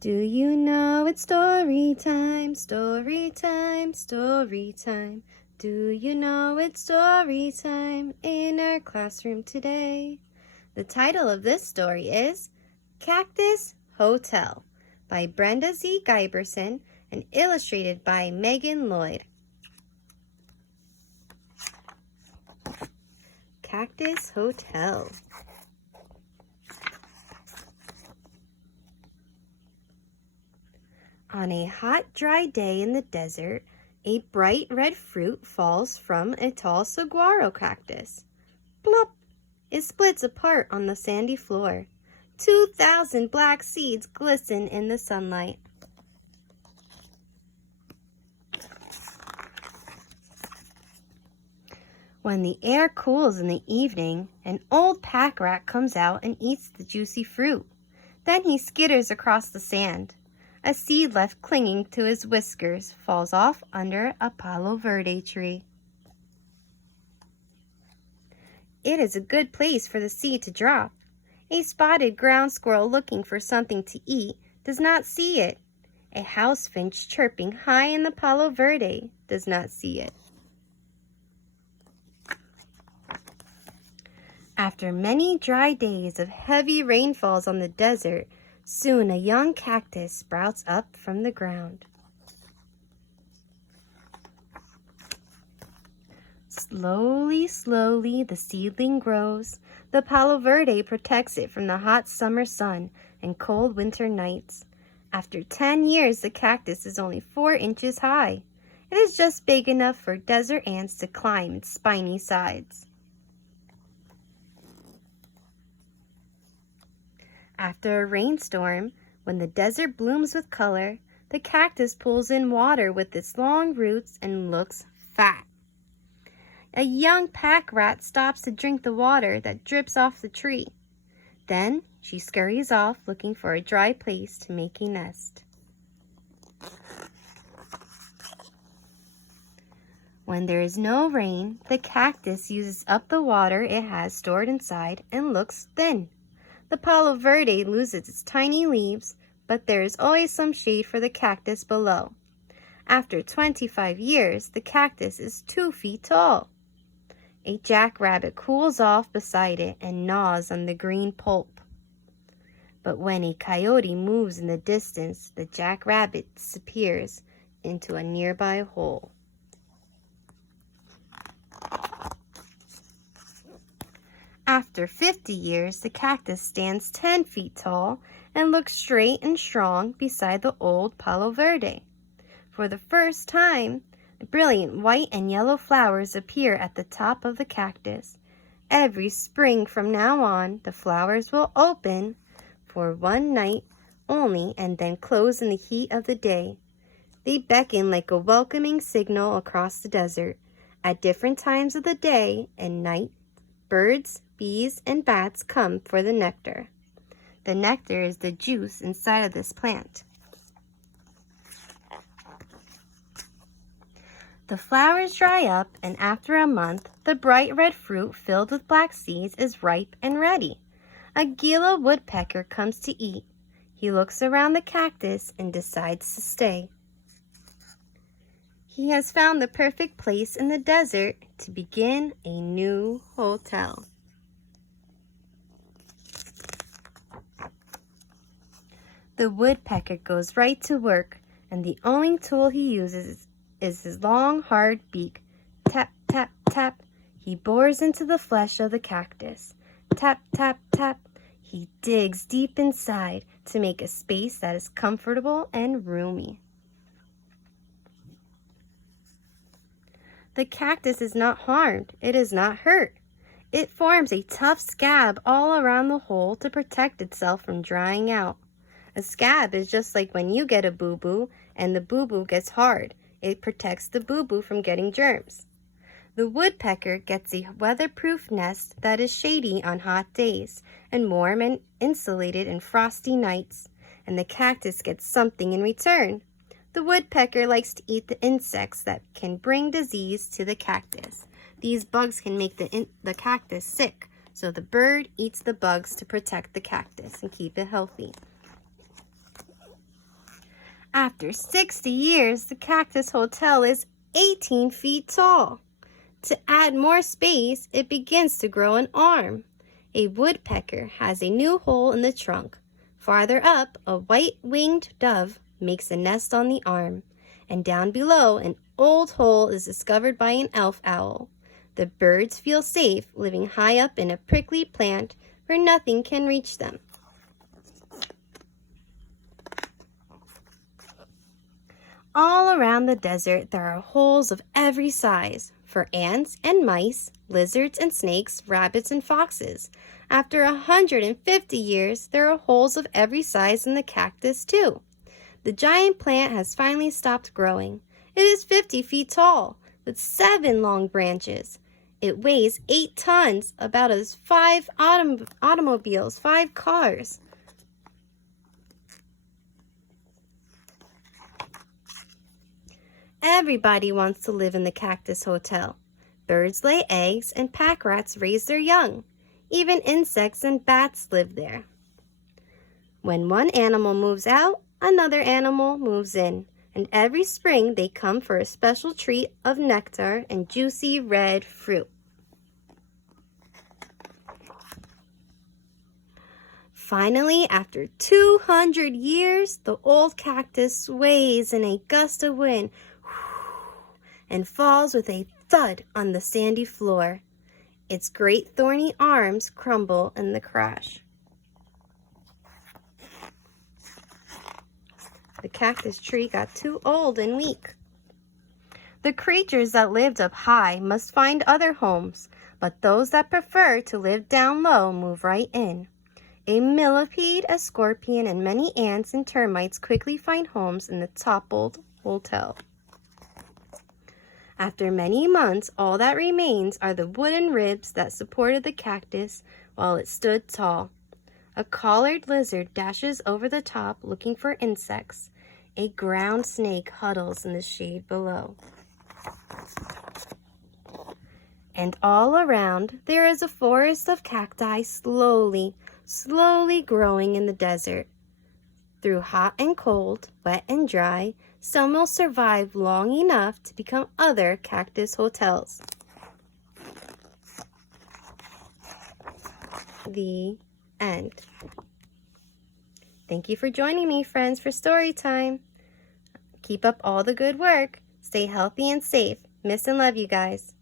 Do you know it's story time, story time, story time? Do you know it's story time in our classroom today? The title of this story is Cactus Hotel by Brenda Z. Giberson and illustrated by Megan Lloyd. Cactus Hotel. On a hot, dry day in the desert, a bright red fruit falls from a tall saguaro cactus. Plop! It splits apart on the sandy floor. 2,000 black seeds glisten in the sunlight. When the air cools in the evening, an old pack rat comes out and eats the juicy fruit. Then he skitters across the sand. A seed left clinging to his whiskers falls off under a palo verde tree. It is a good place for the seed to drop. A spotted ground squirrel looking for something to eat does not see it. A house finch chirping high in the palo verde does not see it. After many dry days of heavy rainfalls on the desert, soon a young cactus sprouts up from the ground. Slowly, slowly, the seedling grows. The palo verde protects it from the hot summer sun and cold winter nights. After 10 years, the cactus is only 4 inches high. It is just big enough for desert ants to climb its spiny sides. After a rainstorm, when the desert blooms with color, the cactus pulls in water with its long roots and looks fat. A young pack rat stops to drink the water that drips off the tree. Then she scurries off looking for a dry place to make a nest. When there is no rain, the cactus uses up the water it has stored inside and looks thin. The palo verde loses its tiny leaves, but there is always some shade for the cactus below. After 25 years, the cactus is 2 feet tall. A jackrabbit cools off beside it and gnaws on the green pulp. But when a coyote moves in the distance, the jackrabbit disappears into a nearby hole. After 50 years, the cactus stands 10 feet tall and looks straight and strong beside the old palo verde. For the first time, brilliant white and yellow flowers appear at the top of the cactus. Every spring from now on, the flowers will open for one night only and then close in the heat of the day. They beckon like a welcoming signal across the desert. At different times of the day and night, birds, bees, and bats come for the nectar. The nectar is the juice inside of this plant. The flowers dry up, and after a month, the bright red fruit filled with black seeds is ripe and ready. A Gila woodpecker comes to eat. He looks around the cactus and decides to stay. He has found the perfect place in the desert to begin a new hotel. The woodpecker goes right to work, and the only tool he uses is his long, hard beak. Tap, tap, tap. He bores into the flesh of the cactus. Tap, tap, tap. He digs deep inside to make a space that is comfortable and roomy. The cactus is not harmed. It is not hurt. It forms a tough scab all around the hole to protect itself from drying out. A scab is just like when you get a boo-boo and the boo-boo gets hard. It protects the boo-boo from getting germs. The woodpecker gets a weatherproof nest that is shady on hot days and warm and insulated in frosty nights. And the cactus gets something in return. The woodpecker likes to eat the insects that can bring disease to the cactus. These bugs can make the cactus sick, so the bird eats the bugs to protect the cactus and keep it healthy. After 60 years, the Cactus Hotel is 18 feet tall. To add more space, it begins to grow an arm. A woodpecker has a new hole in the trunk. Farther up, a white-winged dove makes a nest on the arm. And down below, an old hole is discovered by an elf owl. The birds feel safe living high up in a prickly plant where nothing can reach them. All around the desert, there are holes of every size for ants and mice, lizards and snakes, rabbits and foxes. After 150 years, there are holes of every size in the cactus too. The giant plant has finally stopped growing. It is 50 feet tall, with 7 long branches. It weighs 8 tons, about as 5 automobiles, 5 cars. Everybody wants to live in the Cactus Hotel. Birds lay eggs and pack rats raise their young. Even insects and bats live there. When one animal moves out, another animal moves in, and every spring they come for a special treat of nectar and juicy red fruit. Finally, after 200 years, the old cactus sways in a gust of wind and falls with a thud on the sandy floor. Its great thorny arms crumble in the crash. The cactus tree got too old and weak. The creatures that lived up high must find other homes, but those that prefer to live down low move right in. A millipede, a scorpion, and many ants and termites quickly find homes in the toppled hotel. After many months, all that remains are the wooden ribs that supported the cactus while it stood tall. A collared lizard dashes over the top looking for insects. A ground snake huddles in the shade below. And all around, there is a forest of cacti slowly growing in the desert. Through hot and cold, wet and dry, some will survive long enough to become other cactus hotels. The end. Thank you for joining me, friends, for story time. Keep up all the good work. Stay healthy and safe. Miss and love you guys.